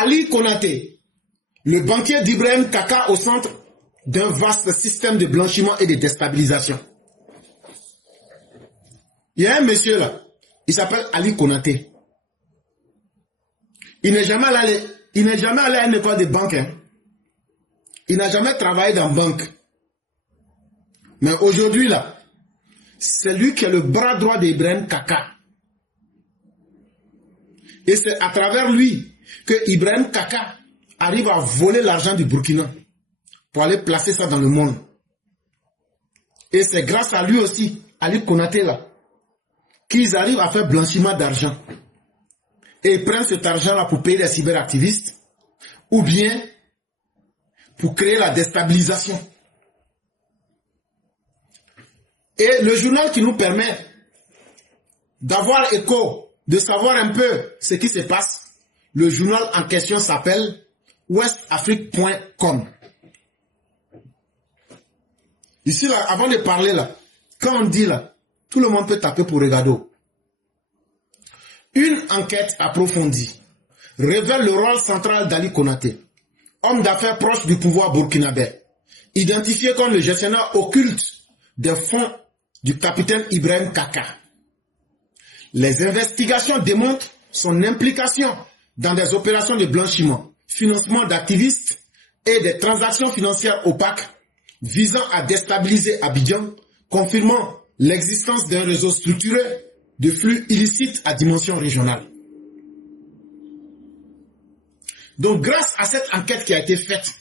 Ali Konaté, le banquier d'Ibrahim Kaka au centre d'un vaste système de blanchiment et de déstabilisation. Il y a un monsieur là, il s'appelle Ali Konaté. Il n'est jamais allé à une école de banque. Hein. Il n'a jamais travaillé dans une banque. Mais aujourd'hui là, c'est lui qui est le bras droit d'Ibrahim Kaka. Et c'est à travers lui que Ibrahim Kaka arrive à voler l'argent du Burkina pour aller placer ça dans le monde. Et c'est grâce à lui aussi, Ali Konaté là, qu'ils arrivent à faire blanchiment d'argent. Et ils prennent cet argent-là pour payer les cyberactivistes ou bien pour créer la déstabilisation. Et le journal qui nous permet d'avoir écho, de savoir un peu ce qui se passe, le journal en question s'appelle westafrique.com. Ici, là, avant de parler, là, quand on dit là, tout le monde peut taper pour regarder. Une enquête approfondie révèle le rôle central d'Ali Konaté, homme d'affaires proche du pouvoir burkinabé, identifié comme le gestionnaire occulte des fonds du capitaine Ibrahim Kaka. Les investigations démontrent son implication dans des opérations de blanchiment, financement d'activistes et des transactions financières opaques visant à déstabiliser Abidjan, confirmant l'existence d'un réseau structuré de flux illicites à dimension régionale. Donc, grâce à cette enquête qui a été faite,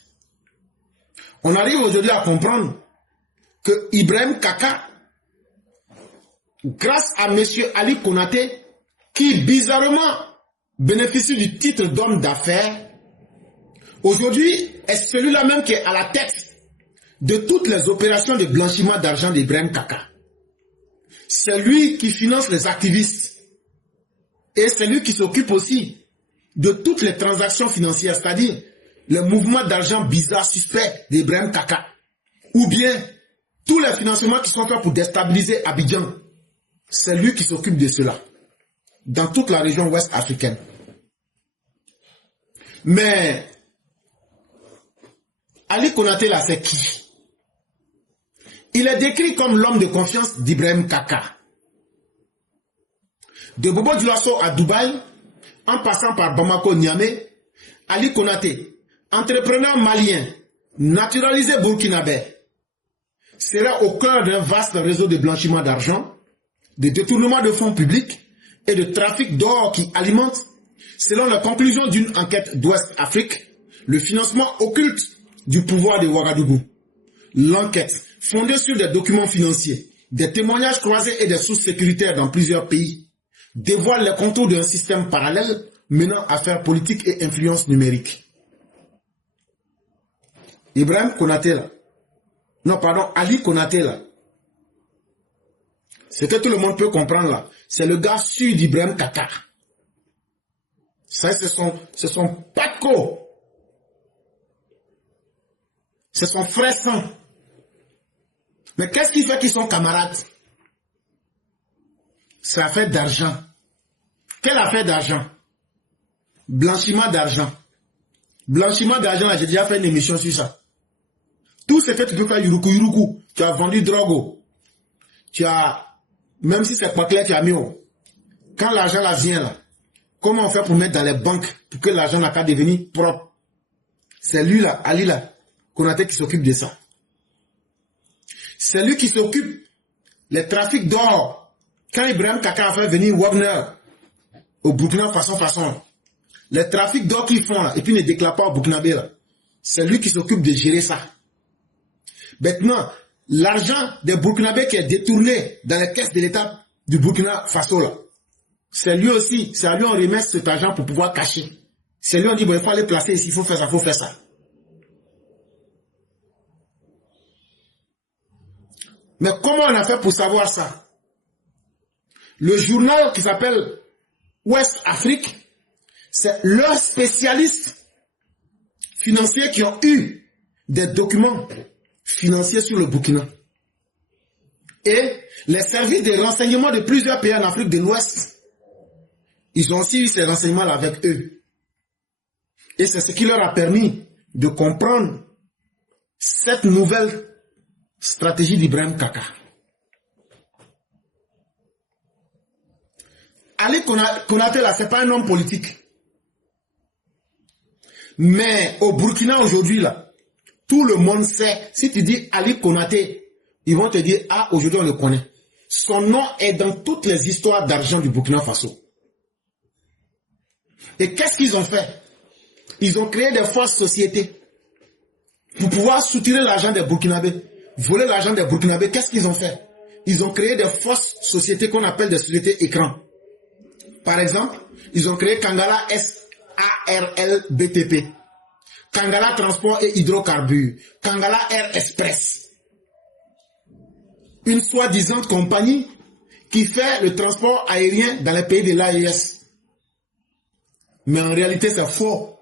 on arrive aujourd'hui à comprendre que Ibrahim Kaka, grâce à M. Ali Konaté, qui bizarrement bénéficie du titre d'homme d'affaires, aujourd'hui est celui-là même qui est à la tête de toutes les opérations de blanchiment d'argent d'Ibrahim Kaka. C'est lui qui finance les activistes. Et c'est lui qui s'occupe aussi de toutes les transactions financières, c'est-à-dire les mouvements d'argent bizarres suspects d'Ibrahim Kaka. Ou bien tous les financements qui sont faits pour déstabiliser Abidjan. C'est lui qui s'occupe de cela. Dans toute la région ouest africaine. Mais Ali Konaté là, c'est qui? Il est décrit comme l'homme de confiance d'Ibrahim Kaka. De Bobo Dioulasso à Dubaï, en passant par Bamako Niamey, Ali Konaté, entrepreneur malien, naturalisé burkinabé, sera au cœur d'un vaste réseau de blanchiment d'argent, de détournement de fonds publics et de trafic d'or qui alimente, selon la conclusion d'une enquête d'Ouest Afrique, le financement occulte du pouvoir de Ouagadougou. L'enquête, fondée sur des documents financiers, des témoignages croisés et des sources sécuritaires dans plusieurs pays, dévoile les contours d'un système parallèle menant à faire politique et influence numérique. Ibrahim Konaté là, Ali Konaté là, ce que tout le monde peut comprendre là, c'est le gars sûr d'Ibrahim Kaka. Ça, c'est son patco. C'est son frère sang. Mais qu'est-ce qui fait qu'ils sont camarades? C'est affaire d'argent. Quelle affaire d'argent? Blanchiment d'argent. Blanchiment d'argent, là, j'ai déjà fait une émission sur ça. Tout ce que tu peux faire, yuruku. Tu as vendu drogue. Tu as, même si c'est pas clair, tu as mis. Quand l'argent là vient là, comment on fait pour mettre dans les banques pour que l'argent n'a qu'à devenir propre? C'est lui là, Ali là, Konaté qui s'occupe de ça. C'est lui qui s'occupe les trafics d'or. Quand Ibrahim Kaka a fait venir Wagner au Burkina façon, les trafics d'or qu'ils font là, et puis ne déclarent pas au Burkinabé là, c'est lui qui s'occupe de gérer ça. Maintenant, l'argent des Burkinabés qui est détourné dans les caisses de l'État du Burkina Faso là, c'est lui aussi, c'est à lui on remet cet argent pour pouvoir cacher. C'est lui on dit, bon, il faut aller placer ici, il faut faire ça. Mais comment on a fait pour savoir ça? Le journal qui s'appelle Ouest Afrique, c'est leurs spécialistes financiers qui ont eu des documents financiers sur le Burkina. Et les services de renseignement de plusieurs pays en Afrique de l'Ouest, ils ont aussi eu ces renseignements-là avec eux. Et c'est ce qui leur a permis de comprendre cette nouvelle stratégie d'Ibrahim Kaka. Ali Konaté, là, ce n'est pas un homme politique. Mais au Burkina aujourd'hui, là, tout le monde sait, si tu dis Ali Konaté, ils vont te dire, ah, aujourd'hui on le connaît. Son nom est dans toutes les histoires d'argent du Burkina Faso. Et qu'est-ce qu'ils ont fait? Ils ont créé des fausses sociétés pour pouvoir soutirer l'argent des Burkinabés, voler l'argent des Burkinabés. Qu'est-ce qu'ils ont fait? Ils ont créé des fausses sociétés qu'on appelle des sociétés écrans. Par exemple, ils ont créé Kangala SARL-BTP, Kangala Transport et Hydrocarbures, Kangala Air Express. Une soi-disant compagnie qui fait le transport aérien dans les pays de l'AES. Mais en réalité, c'est faux.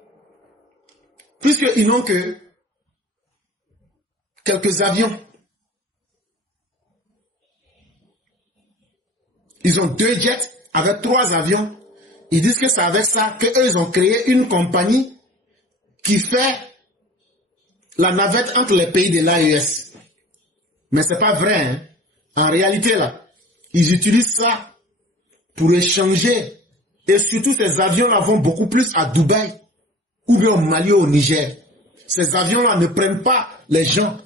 Puisqu'ils n'ont que quelques avions. Ils ont 2 jets avec 3 avions. Ils disent que c'est avec ça qu'eux, ils ont créé une compagnie qui fait la navette entre les pays de l'AES. Mais ce n'est pas vrai. Hein? En réalité, là, ils utilisent ça pour échanger. Et surtout, ces avions-là vont beaucoup plus à Dubaï ou bien au Mali ou au Niger. Ces avions-là ne prennent pas les gens,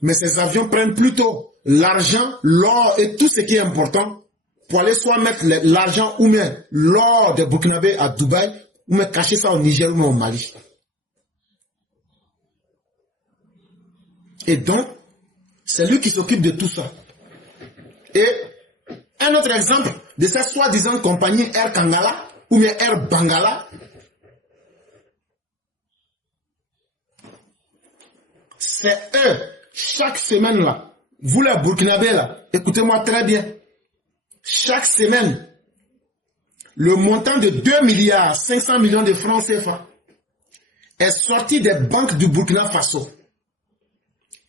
mais ces avions prennent plutôt l'argent, l'or et tout ce qui est important pour aller soit mettre l'argent ou bien l'or des Burkinabés à Dubaï ou bien cacher ça au Niger ou bien au Mali. Et donc, c'est lui qui s'occupe de tout ça. Et un autre exemple de cette soi-disant compagnie Air Kangala ou bien Air Bangala, c'est eux, chaque semaine là, vous les Burkinabés là, écoutez-moi très bien, chaque semaine, le montant de 2 milliards 500 millions de francs CFA est sorti des banques du Burkina Faso.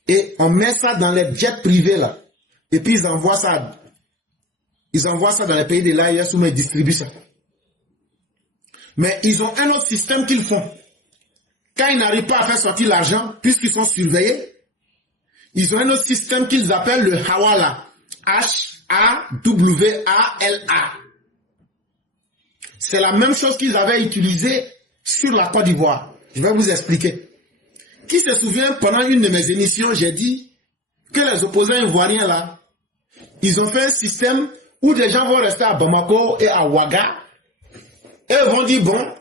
Et on met ça dans les jets privés là. Et puis ils envoient ça dans les pays de l'AES où ils distribuent ça. Mais ils ont un autre système qu'ils font. Quand ils n'arrivent pas à faire sortir l'argent, puisqu'ils sont surveillés, ils ont un autre système qu'ils appellent le Hawala. H-A-W-A-L-A. C'est la même chose qu'ils avaient utilisé sur la Côte d'Ivoire. Je vais vous expliquer. Qui se souvient, pendant une de mes émissions, j'ai dit que les opposants ivoiriens là, ils ont fait un système où des gens vont rester à Bamako et à Ouaga et ils vont dire, bon,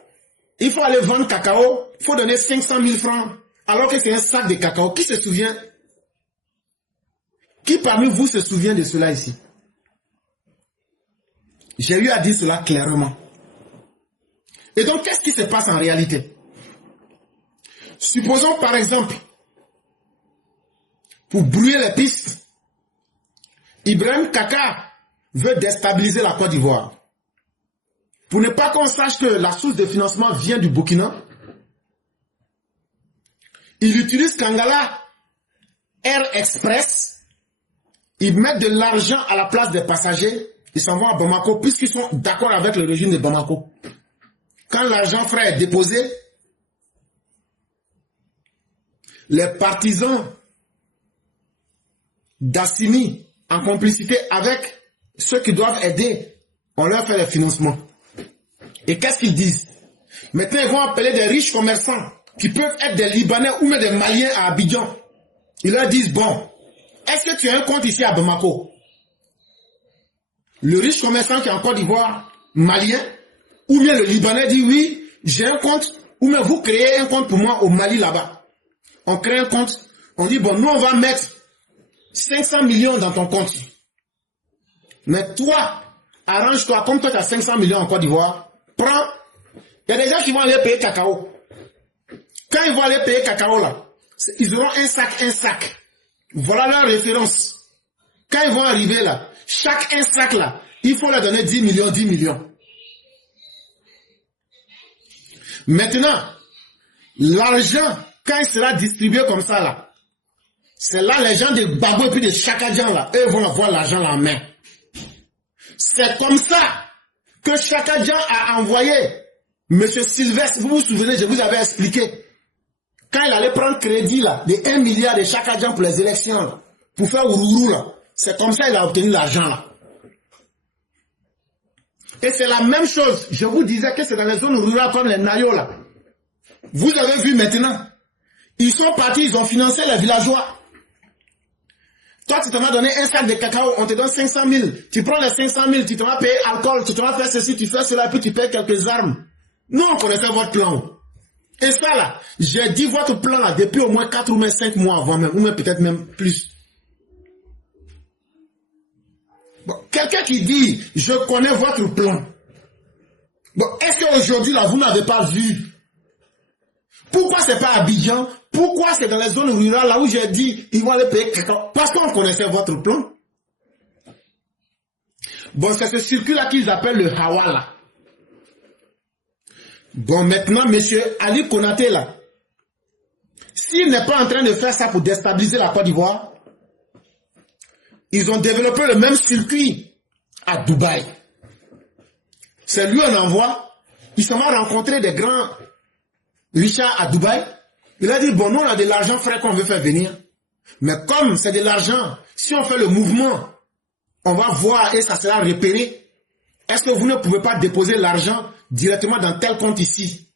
il faut aller vendre cacao, il faut donner 500 000 francs, alors que c'est un sac de cacao. Qui se souvient? Qui parmi vous se souvient de cela ici? J'ai eu à dire cela clairement. Et donc, qu'est-ce qui se passe en réalité? Supposons par exemple, pour brouiller les pistes, Ibrahim Kaka veut déstabiliser la Côte d'Ivoire. Pour ne pas qu'on sache que la source de financement vient du Burkina, il utilise Kangala Air Express, ils mettent de l'argent à la place des passagers, ils s'en vont à Bamako puisqu'ils sont d'accord avec le régime de Bamako. Quand l'argent frais est déposé, les partisans d'Assimi, en complicité avec ceux qui doivent aider, on leur fait le financement. Et qu'est-ce qu'ils disent? Maintenant, ils vont appeler des riches commerçants qui peuvent être des Libanais ou même des Maliens à Abidjan. Ils leur disent, bon, est-ce que tu as un compte ici à Bamako? Le riche commerçant qui est en Côte d'Ivoire, malien, ou bien le Libanais dit, oui, j'ai un compte, ou bien vous créez un compte pour moi au Mali là-bas. On crée un compte, on dit, bon, nous on va mettre 500 millions dans ton compte. Mais toi, arrange-toi, comme toi tu as 500 millions en Côte d'Ivoire, prends, il y a des gens qui vont aller payer cacao. Quand ils vont aller payer cacao là, ils auront un sac. Voilà leur référence. Quand ils vont arriver là, chaque un sac là, il faut leur donner 10 millions. Maintenant, l'argent, quand il sera distribué comme ça là, c'est là les gens de Gbagbo et puis de Chakadjan là, eux vont avoir l'argent en main. C'est comme ça que Chakadjan a envoyé Monsieur Sylvestre, vous vous souvenez, je vous avais expliqué. Quand il allait prendre crédit là, de 1 milliard de chaque agent pour les élections, là, pour faire ourourou là, c'est comme ça qu'il a obtenu l'argent là. Et c'est la même chose. Je vous disais que c'est dans les zones rurales comme les Nayo là. Vous avez vu maintenant. Ils sont partis, ils ont financé les villageois. Toi, tu t'en as donné un sac de cacao, on te donne 500 000. Tu prends les 500 000, tu te vas payer alcool, tu te vas faire ceci, tu fais cela, puis tu payes quelques armes. Nous, on connaissait votre plan. Et ça là, j'ai dit votre plan là depuis au moins 4 ou même 5 mois avant même, ou même peut-être même plus. Bon, quelqu'un qui dit, je connais votre plan. Bon, est-ce qu'aujourd'hui là, vous n'avez pas vu? Pourquoi c'est pas à Abidjan? Pourquoi c'est dans les zones rurales là où j'ai dit, ils vont aller payer quelqu'un? Parce qu'on connaissait votre plan. Bon, c'est ce circuit-là qu'ils appellent le Hawala. Bon, maintenant, monsieur Ali Konaté là, s'il n'est pas en train de faire ça pour déstabiliser la Côte d'Ivoire, ils ont développé le même circuit à Dubaï. C'est lui un envoi. Ils se sont rencontrés des grands Richard à Dubaï. Il a dit, bon, nous on a de l'argent frais qu'on veut faire venir. Mais comme c'est de l'argent, si on fait le mouvement, on va voir et ça sera repéré. Est-ce que vous ne pouvez pas déposer l'argent directement dans tel compte ici?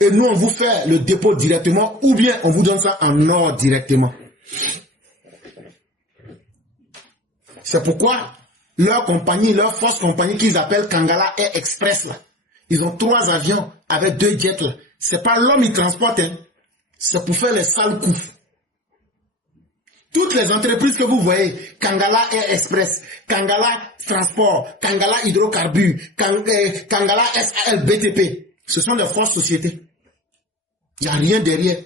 Et nous on vous fait le dépôt directement ou bien on vous donne ça en or directement. C'est pourquoi leur compagnie, leur force compagnie qu'ils appellent Kangala Air Express là, ils ont 3 avions avec 2 jets là. C'est pas l'homme qui transporte, hein. C'est pour faire les sales coups. Toutes les entreprises que vous voyez, Kangala Air Express, Kangala Transport, Kangala Hydrocarbures, Kangala SAL BTP, ce sont des fausses sociétés. Il n'y a rien derrière.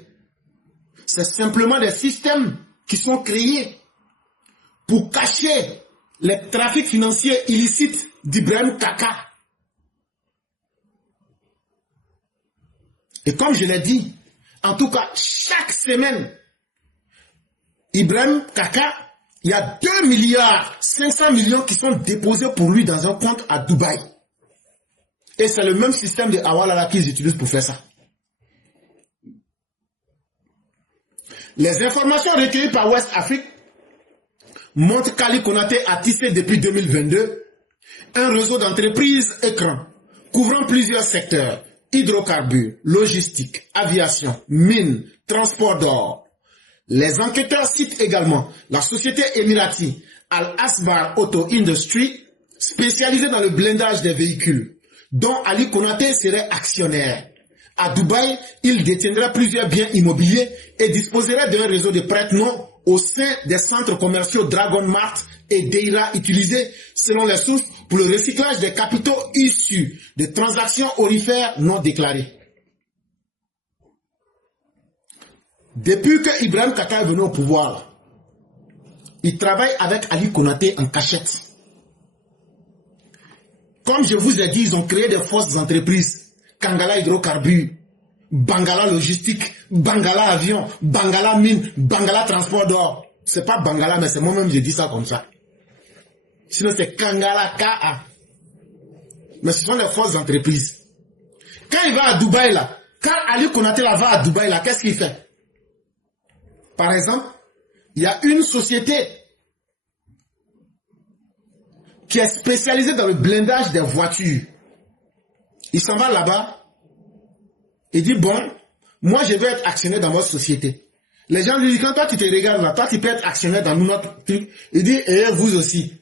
C'est simplement des systèmes qui sont créés pour cacher les trafics financiers illicites d'Ibrahim Kaka. Et comme je l'ai dit, en tout cas, chaque semaine, Ibrahim Kaka, il y a 2 milliards 500 millions qui sont déposés pour lui dans un compte à Dubaï. Et c'est le même système de Hawala qu'ils utilisent pour faire ça. Les informations recueillies par West Afrique montrent qu'Ali Konaté a tissé depuis 2022 un réseau d'entreprises écrans couvrant plusieurs secteurs: hydrocarbures, logistique, aviation, mines, transport d'or. Les enquêteurs citent également la société émirati Al-Asbar Auto Industry, spécialisée dans le blindage des véhicules, dont Ali Konaté serait actionnaire. À Dubaï, il détiendrait plusieurs biens immobiliers et disposerait d'un réseau de prête-noms au sein des centres commerciaux Dragon Mart et Deira utilisés, selon les sources, pour le recyclage des capitaux issus de transactions aurifères non déclarées. Depuis que Ibrahim Kaka est venu au pouvoir, il travaille avec Ali Konaté en cachette. Comme je vous ai dit, ils ont créé des fausses entreprises. Kangala Hydrocarbures, Bangala Logistique, Bangala Avion, Bangala Mine, Bangala Transport d'or. C'est pas Bangala, mais c'est moi-même je dis ça comme ça. Sinon c'est Kangala KA. Mais ce sont des fausses entreprises. Quand il va à Dubaï là, quand Ali Konaté là va à Dubaï là, qu'est-ce qu'il fait? Par exemple, il y a une société qui est spécialisée dans le blindage des voitures. Il s'en va là-bas, il dit, bon, moi je vais être actionnaire dans votre société. Les gens lui disent, quand toi tu te regardes là, toi tu peux être actionnaire dans notre truc. Il dit, et vous aussi.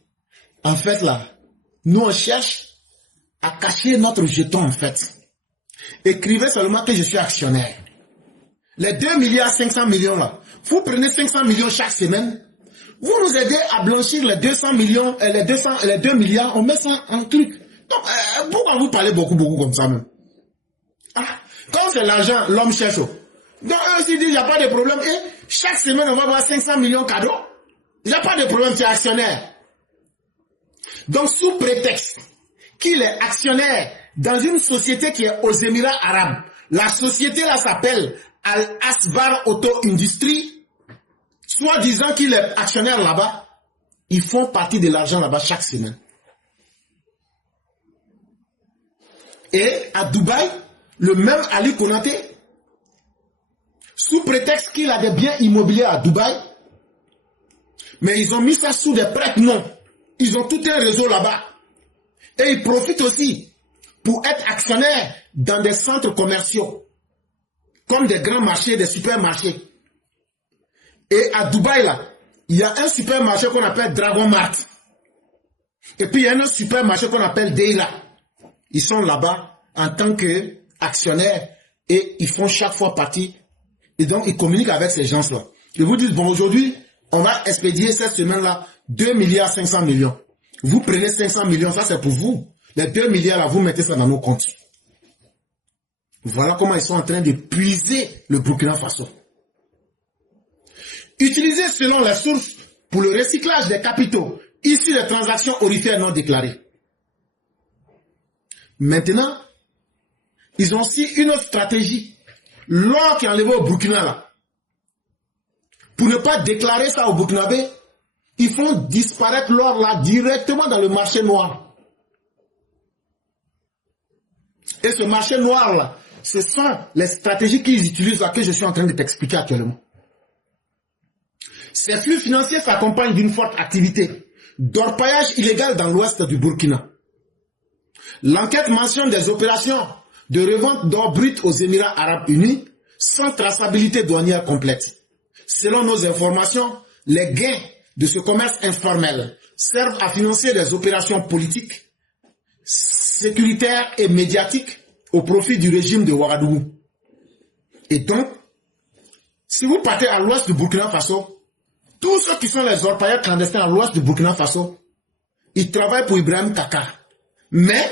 En fait là, nous on cherche à cacher notre jeton en fait. Écrivez seulement que je suis actionnaire. Les 2 milliards 500 millions là, vous prenez 500 millions chaque semaine, vous nous aidez à blanchir les 200 millions, les 2 milliards, on met ça en truc. Donc, pourquoi vous parlez beaucoup comme ça même? Ah, quand c'est l'argent, l'homme cherche. Donc, eux aussi disent, il n'y a pas de problème. Et chaque semaine, on va avoir 500 millions cadeaux. Il n'y a pas de problème, tu es actionnaire. Donc, sous prétexte qu'il est actionnaire dans une société qui est aux Émirats Arabes, la société là s'appelle Al-Asbar Auto Industry, soit disant qu'il est actionnaire là-bas, ils font partie de l'argent là-bas chaque semaine. Et à Dubaï, le même Ali Konaté, sous prétexte qu'il a des biens immobiliers à Dubaï, mais ils ont mis ça sous des prête-noms. Ils ont tout un réseau là-bas. Et ils profitent aussi pour être actionnaires dans des centres commerciaux, comme des grands marchés, des supermarchés. Et à Dubaï, là, il y a un supermarché qu'on appelle Dragon Mart. Et puis il y a un autre supermarché qu'on appelle Deira. Ils sont là-bas en tant qu'actionnaires et ils font chaque fois partie. Et donc ils communiquent avec ces gens-là. Ils vous disent, bon, aujourd'hui, on va expédier cette semaine-là 2 milliards 500 millions. Vous prenez 500 millions, ça c'est pour vous. Les 2 milliards là, vous mettez ça dans nos comptes. Voilà comment ils sont en train de puiser le Burkina Faso. Utilisé selon les sources pour le recyclage des capitaux issus des transactions aurifères non déclarées. Maintenant, ils ont aussi une autre stratégie. L'or qui est enlevé au Burkina là, pour ne pas déclarer ça au Burkinabé, ils font disparaître l'or là directement dans le marché noir. Et ce marché noir là, ce sont les stratégies qu'ils utilisent là que je suis en train de t'expliquer actuellement. Ces flux financiers s'accompagnent d'une forte activité d'orpaillage illégal dans l'ouest du Burkina. L'enquête mentionne des opérations de revente d'or brut aux Émirats Arabes Unis sans traçabilité douanière complète. Selon nos informations, les gains de ce commerce informel servent à financer des opérations politiques, sécuritaires et médiatiques au profit du régime de Ouagadougou. Et donc, si vous partez à l'ouest du Burkina Faso, tous ceux qui sont les orpailleurs clandestins à l'ouest du Burkina Faso, ils travaillent pour Ibrahim Kaka. Mais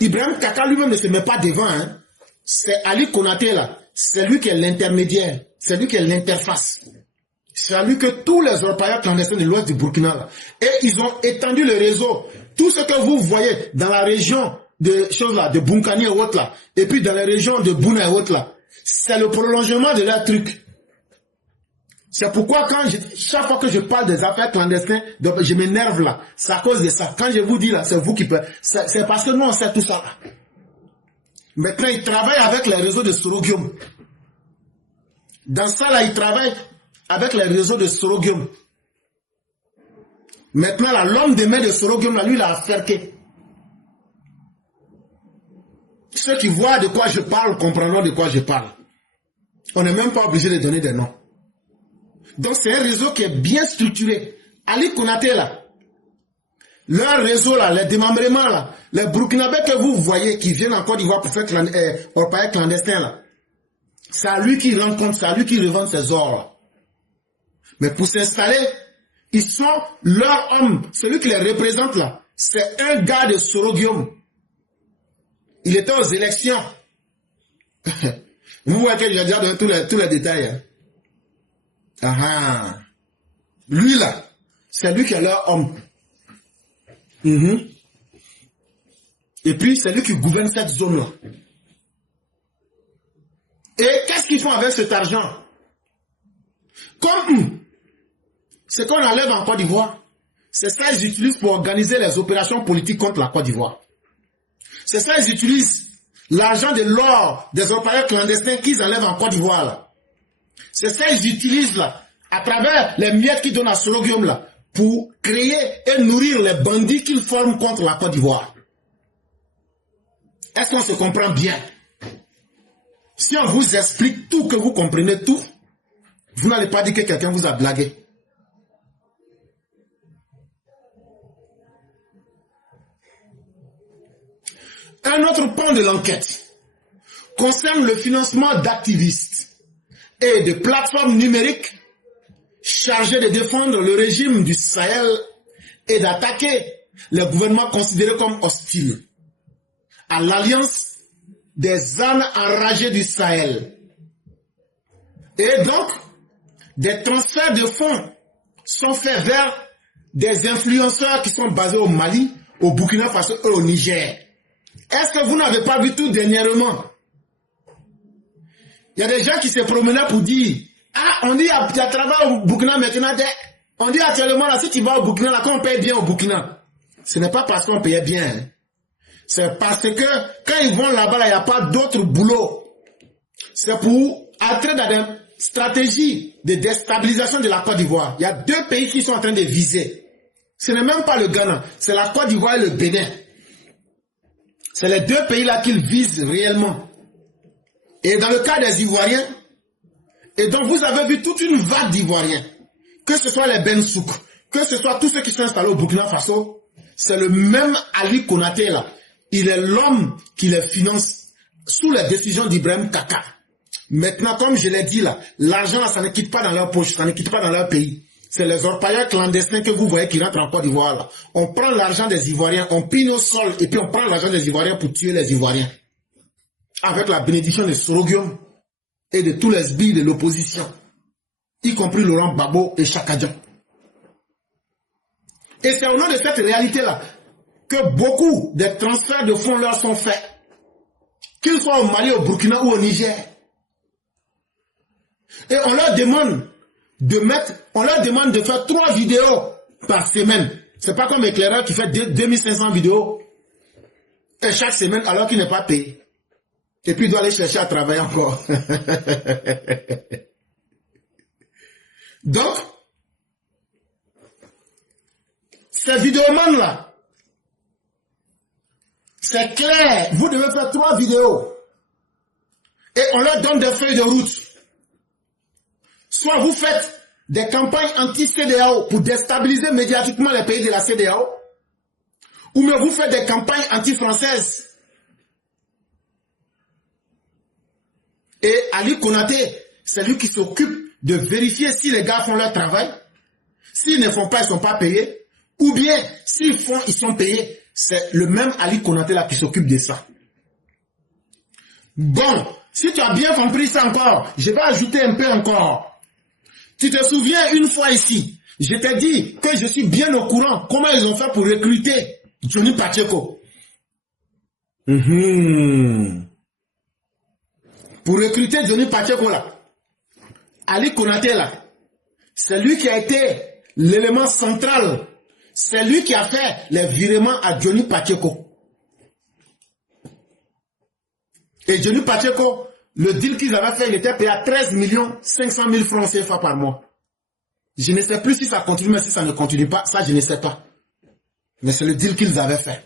Ibrahim Kaka lui-même ne se met pas devant. Hein. C'est Ali Konaté là. C'est lui qui est l'intermédiaire. C'est lui qui est l'interface. C'est à lui que tous les orpailleurs clandestins de l'ouest du Burkina là. Et ils ont étendu le réseau. Tout ce que vous voyez dans la région de choses là, de Bunkani et autres là, et puis dans les régions de Bouna et autres là, c'est le prolongement de leur truc. C'est pourquoi chaque fois que je parle des affaires clandestines, je m'énerve là. C'est à cause de ça. Quand je vous dis là, c'est vous qui pouvez. C'est parce que nous on sait tout ça là. Maintenant, ils travaillent avec les réseaux de Sorogium. Dans ça là, ils travaillent avec les réseaux de Sorogium. Maintenant là, l'homme de main de Sorogium là, lui il a affairé. Ceux qui voient de quoi je parle comprendront de quoi je parle. On n'est même pas obligé de donner des noms. Donc c'est un réseau qui est bien structuré. Ali Konaté là, leur réseau là, les démembrements là, les Burkinabés que vous voyez qui viennent en Côte d'Ivoire pour faire orpaillage clandestin là, c'est à lui qui rend compte, c'est à lui qui revend ses ors là. Mais pour s'installer, ils sont leurs hommes, celui qui les représente là, c'est un gars de Sorogium. Il était aux élections. Vous voyez que j'ai déjà donné tous les détails. Hein? Ah, lui là, c'est lui qui est leur homme. Et puis c'est lui qui gouverne cette zone là. Et qu'est-ce qu'ils font avec cet argent? Comme ce qu'on enlève en Côte d'Ivoire, c'est ça qu'ils utilisent pour organiser les opérations politiques contre la Côte d'Ivoire. C'est ça qu'ils utilisent l'argent de l'or des orpailleurs clandestins qu'ils enlèvent en Côte d'Ivoire là. C'est ça qu'ils utilisent là, à travers les miettes qu'ils donnent à Sorogium là, pour créer et nourrir les bandits qu'ils forment contre la Côte d'Ivoire. Est-ce qu'on se comprend bien? Si on vous explique tout, que vous comprenez tout, vous n'allez pas dire que quelqu'un vous a blagué. Un autre pan de l'enquête concerne le financement d'activistes et de plateformes numériques chargées de défendre le régime du Sahel et d'attaquer les gouvernements considérés comme hostiles à l'alliance des ânes enragés du Sahel. Et donc, des transferts de fonds sont faits vers des influenceurs qui sont basés au Mali, au Burkina Faso et au Niger. Est-ce que vous n'avez pas vu tout dernièrement? Il y a des gens qui se promenaient pour dire, ah, on dit il y a travail au Burkina maintenant. On dit actuellement, là, si tu vas au Burkina, là, qu'on paye bien au Burkina. Ce n'est pas parce qu'on payait bien. Hein. C'est parce que quand ils vont là-bas, il n'y a pas d'autre boulot. C'est pour entrer dans une stratégie de déstabilisation de la Côte d'Ivoire. Il y a deux pays qui sont en train de viser. Ce n'est même pas le Ghana, c'est la Côte d'Ivoire et le Bénin. C'est les deux pays-là qu'ils visent réellement. Et dans le cas des Ivoiriens, et donc vous avez vu toute une vague d'Ivoiriens, que ce soit les Bensouk, que ce soit tous ceux qui sont installés au Burkina Faso, c'est le même Ali Konaté là. Il est l'homme qui les finance sous les décisions d'Ibrahim Kaka. Maintenant, comme je l'ai dit là, l'argent là, ça ne quitte pas dans leur poche, ça ne quitte pas dans leur pays. C'est les orpailleurs clandestins que vous voyez qui rentrent en Côte d'Ivoire là. On prend l'argent des Ivoiriens, on pille au sol et puis on prend l'argent des Ivoiriens pour tuer les Ivoiriens. Avec la bénédiction de Sorogium et de tous les sbires de l'opposition, y compris Laurent Gbagbo et Chakadjan. Et c'est au nom de cette réalité-là que beaucoup des transferts de fonds leur sont faits. Qu'ils soient au Mali, au Burkina ou au Niger. Et on leur demande de faire 3 vidéos par semaine. C'est pas comme Éclaireur qui fait 2500 vidéos et chaque semaine alors qu'il n'est pas payé. Et puis il doit aller chercher à travailler encore. Donc, ces vidéomans-là, c'est clair, vous devez faire 3 vidéos. Et on leur donne des feuilles de route. Soit vous faites des campagnes anti-CEDEAO pour déstabiliser médiatiquement les pays de la CEDEAO, ou bien vous faites des campagnes anti-françaises. Et Ali Konaté, c'est lui qui s'occupe de vérifier si les gars font leur travail. S'ils ne font pas, ils ne sont pas payés. Ou bien, s'ils font, ils sont payés. C'est le même Ali Konaté là qui s'occupe de ça. Bon, si tu as bien compris ça encore, je vais ajouter un peu encore. Tu te souviens une fois ici, je t'ai dit que je suis bien au courant comment ils ont fait pour recruter Johnny Pacheco. Pour recruter Johnny Pacheco là, Ali Konaté là, c'est lui qui a été l'élément central. C'est lui qui a fait les virements à Johnny Pacheco. Et Johnny Pacheco, le deal qu'ils avaient fait, il était payé à 13 500 000 francs CFA par mois. Je ne sais plus si ça continue, mais si ça ne continue pas, ça je ne sais pas. Mais c'est le deal qu'ils avaient fait.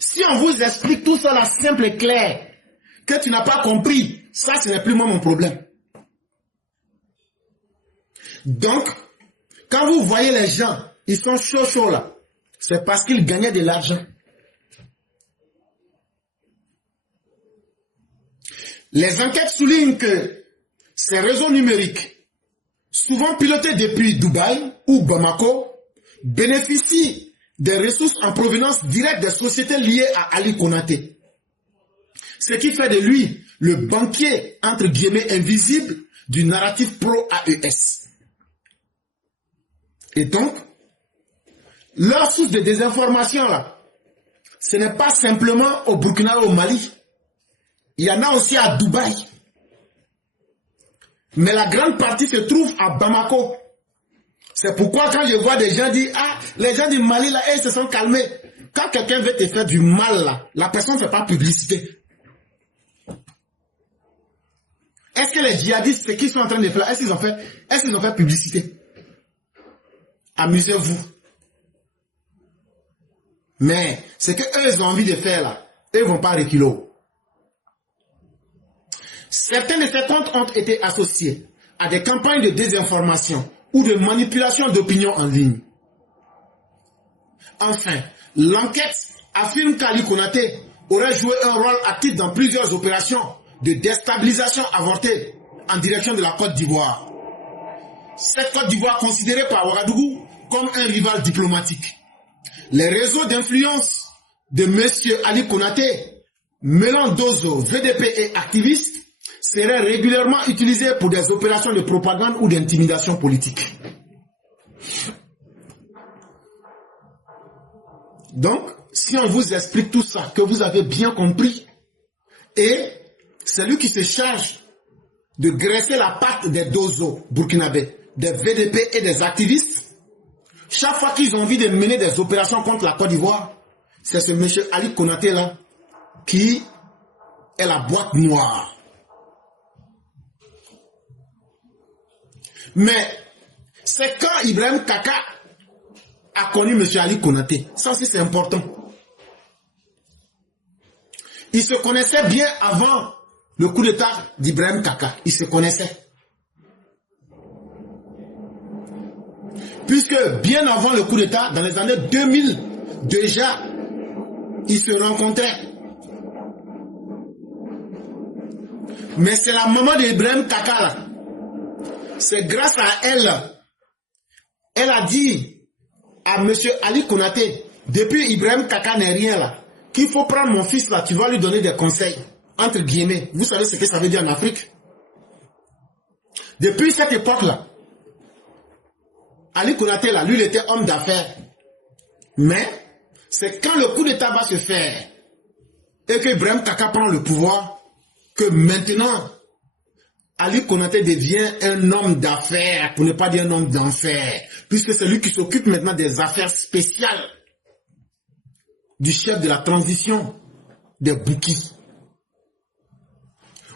Si on vous explique tout ça là, simple et clair, que tu n'as pas compris, ça ce n'est plus moi mon problème. Donc, quand vous voyez les gens, ils sont chauds là, c'est parce qu'ils gagnaient de l'argent. Les enquêtes soulignent que ces réseaux numériques, souvent pilotés depuis Dubaï ou Bamako, bénéficient des ressources en provenance directe des sociétés liées à Ali Konaté. Ce qui fait de lui le banquier, entre guillemets, invisible du narratif pro-AES. Et donc, leur source de désinformation là, ce n'est pas simplement au Burkina ou au Mali. Il y en a aussi à Dubaï. Mais la grande partie se trouve à Bamako. C'est pourquoi quand je vois des gens dire, ah, les gens du Mali là, ils se sont calmés. Quand quelqu'un veut te faire du mal là, la personne ne fait pas publicité. Est-ce que les djihadistes, ce qu'ils sont en train de faire, est-ce qu'ils ont fait publicité? Amusez-vous. Mais ce qu'eux ils ont envie de faire là, eux ne vont pas reculer. Certains de ces comptes ont été associés à des campagnes de désinformation ou de manipulation d'opinion en ligne. Enfin, l'enquête affirme qu'Ali Konaté aurait joué un rôle actif dans plusieurs opérations de déstabilisation avortées en direction de la Côte d'Ivoire. Cette Côte d'Ivoire considérée par Ouagadougou comme un rival diplomatique. Les réseaux d'influence de M. Ali Konaté, mêlant Dozo, VDP et activistes, seraient régulièrement utilisés pour des opérations de propagande ou d'intimidation politique. Donc, si on vous explique tout ça, que vous avez bien compris, et c'est lui qui se charge de graisser la patte des Dozo burkinabés, des VDP et des activistes, Chaque fois qu'ils ont envie de mener des opérations contre la Côte d'Ivoire, c'est ce monsieur Ali Konaté là qui est la boîte noire. Mais c'est quand Ibrahim Kaka a connu monsieur Ali Konaté. Ça aussi c'est important. Ils se connaissaient bien avant le coup d'état d'Ibrahim Kaka. Ils se connaissaient. Puisque bien avant le coup d'état, dans les années 2000, déjà, ils se rencontraient. Mais c'est la maman d'Ibrahim Kaka là. C'est grâce à elle. Elle a dit à monsieur Ali Konaté, depuis Ibrahim Kaka n'est rien là, qu'il faut prendre mon fils là, tu vas lui donner des conseils. Entre guillemets. Vous savez ce que ça veut dire en Afrique? Depuis cette époque-là, Ali Konaté là, lui il était homme d'affaires. Mais c'est quand le coup d'état va se faire et que Ibrahim Kaka prend le pouvoir que maintenant Ali Konaté devient un homme d'affaires, pour ne pas dire un homme d'enfer, puisque c'est lui qui s'occupe maintenant des affaires spéciales du chef de la transition des Bouki.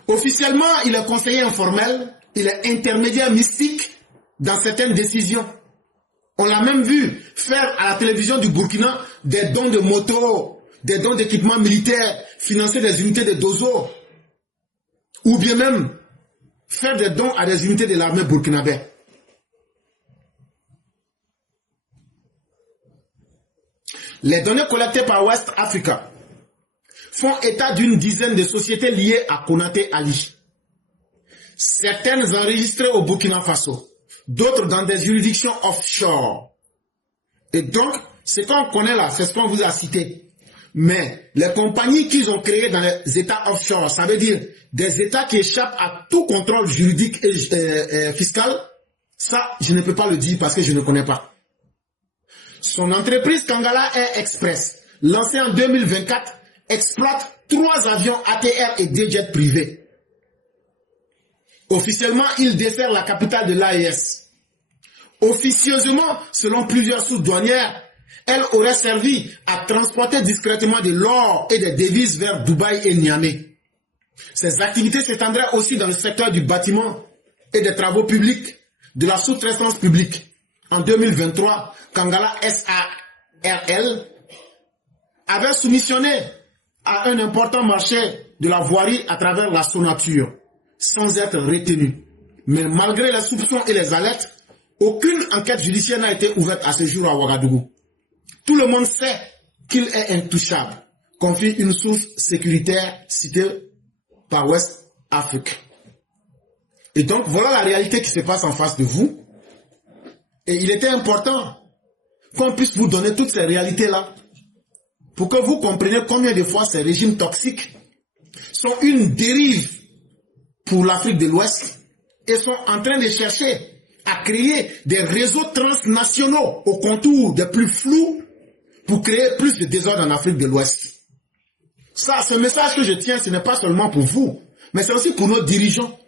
Officiellement, il est conseiller informel, il est intermédiaire mystique dans certaines décisions. On l'a même vu faire à la télévision du Burkina des dons de motos, des dons d'équipements militaires, financer des unités de Dozo, ou bien même faire des dons à des unités de l'armée burkinabé. Les données collectées par West Africa font état d'une dizaine de sociétés liées à Konaté Ali. Certaines enregistrées au Burkina Faso, d'autres dans des juridictions offshore. Et donc, ce qu'on connaît là, c'est ce qu'on vous a cité. Mais les compagnies qu'ils ont créées dans les États offshore, ça veut dire des États qui échappent à tout contrôle juridique et fiscal, ça, je ne peux pas le dire parce que je ne connais pas. Son entreprise Kangala Air Express, lancée en 2024, exploite 3 avions ATR et 2 jets privés. Officiellement, il dessert la capitale de l'AES. Officieusement, selon plusieurs sources douanières, elle aurait servi à transporter discrètement de l'or et des devises vers Dubaï et Niamey. Ses activités s'étendraient aussi dans le secteur du bâtiment et des travaux publics, de la sous-traitance publique. En 2023, Kangala SARL avait soumissionné à un important marché de la voirie à travers la Sonature, sans être retenu. Mais malgré les soupçons et les alertes, aucune enquête judiciaire n'a été ouverte à ce jour à Ouagadougou. Tout le monde sait qu'il est intouchable, confie une source sécuritaire citée par West Africa. Et donc, voilà la réalité qui se passe en face de vous. Et il était important qu'on puisse vous donner toutes ces réalités-là pour que vous compreniez combien de fois ces régimes toxiques sont une dérive pour l'Afrique de l'Ouest et sont en train de chercher à créer des réseaux transnationaux au contour des plus flous pour créer plus de désordre en Afrique de l'Ouest. Ça, ce message que je tiens, ce n'est pas seulement pour vous, mais c'est aussi pour nos dirigeants.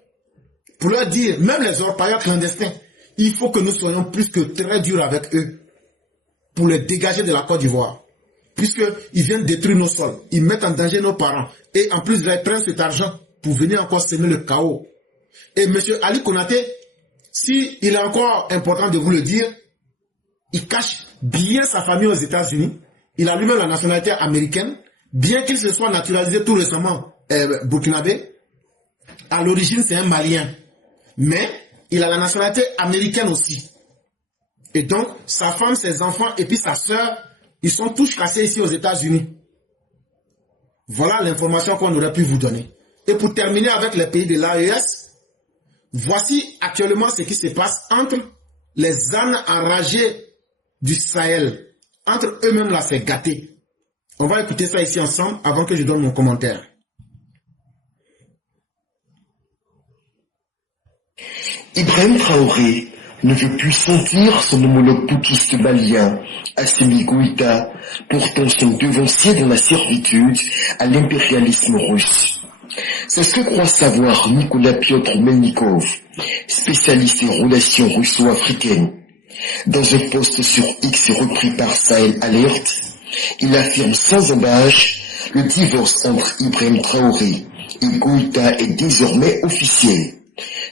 Pour leur dire, même les orpailleurs clandestins, il faut que nous soyons plus que très durs avec eux pour les dégager de la Côte d'Ivoire. Puisqu'ils viennent détruire nos sols, ils mettent en danger nos parents. Et en plus, ils prennent cet argent pour venir encore semer le chaos. Et M. Ali Konaté, s'il est encore important de vous le dire, il cache bien sa famille aux États-Unis. Il a lui-même la nationalité américaine, bien qu'il se soit naturalisé tout récemment burkinabé. À l'origine, c'est un Malien. Mais il a la nationalité américaine aussi. Et donc, sa femme, ses enfants et puis sa sœur, ils sont tous cassés ici aux États-Unis. Voilà l'information qu'on aurait pu vous donner. Et pour terminer avec les pays de l'AES, voici actuellement ce qui se passe entre les ânes enragés du Sahel. Entre eux-mêmes là, c'est gâté. On va écouter ça ici ensemble avant que je donne mon commentaire. Ibrahim Traoré ne veut plus sentir son homologue boutiste malien, Assimi Goïta, pourtant son devancier dans la servitude à l'impérialisme russe. C'est ce que croit savoir Nicolas Piotr Melnikov, spécialiste des relations russo-africaines. Dans un post sur X repris par Sahel Alert, il affirme sans embâche le divorce entre Ibrahim Traoré et Goïta est désormais officiel.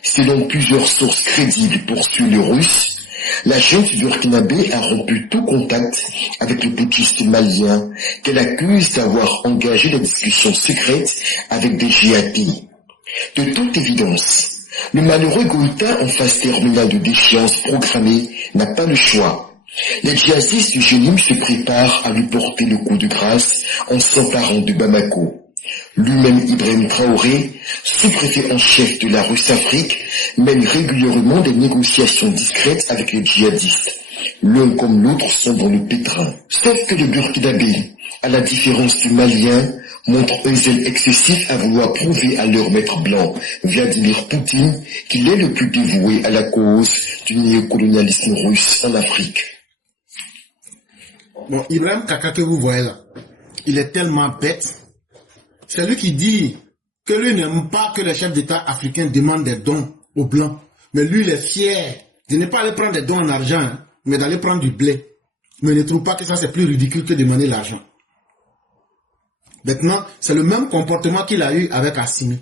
Selon plusieurs sources crédibles poursuit le Russe, la junte burkinabé a rompu tout contact avec le putschiste malien qu'elle accuse d'avoir engagé des discussions secrètes avec des djihadistes. De toute évidence, le malheureux Goïta en phase terminale de déchéance programmée n'a pas le choix. Les djihadistes du Jélim se préparent à lui porter le coup de grâce en s'emparant de Bamako. Lui-même Ibrahim Traoré, sous-préfet en chef de la Russe-Afrique, mène régulièrement des négociations discrètes avec les djihadistes. L'un comme l'autre sont dans le pétrin. Sauf que le Burkinabé, à la différence du Malien, montre un zèle excessif à vouloir prouver à leur maître blanc, Vladimir Poutine, qu'il est le plus dévoué à la cause du néocolonialisme russe en Afrique. Bon, Ibrahim Kaka que vous voyez là, il est tellement bête. C'est lui qui dit que lui n'aime pas que les chefs d'État africains demandent des dons aux Blancs. Mais lui, il est fier de ne pas aller prendre des dons en argent, hein, mais d'aller prendre du blé. Mais il ne trouve pas que ça c'est plus ridicule que de demander l'argent. Maintenant, c'est le même comportement qu'il a eu avec Assimi.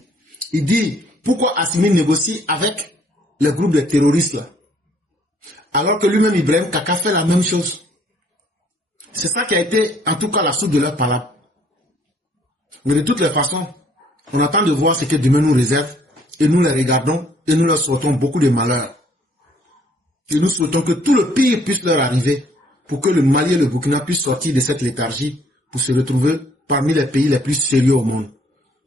Il dit, pourquoi Assimi négocie avec le groupe de terroristes là, alors que lui-même Ibrahim Kaka fait la même chose. C'est ça qui a été, en tout cas, la source de leur palabre. Mais de toutes les façons, on attend de voir ce que demain nous réserve, et nous les regardons, et nous leur souhaitons beaucoup de malheur. Et nous souhaitons que tout le pire puisse leur arriver, pour que le Mali et le Burkina puissent sortir de cette léthargie, pour se retrouver parmi les pays les plus sérieux au monde.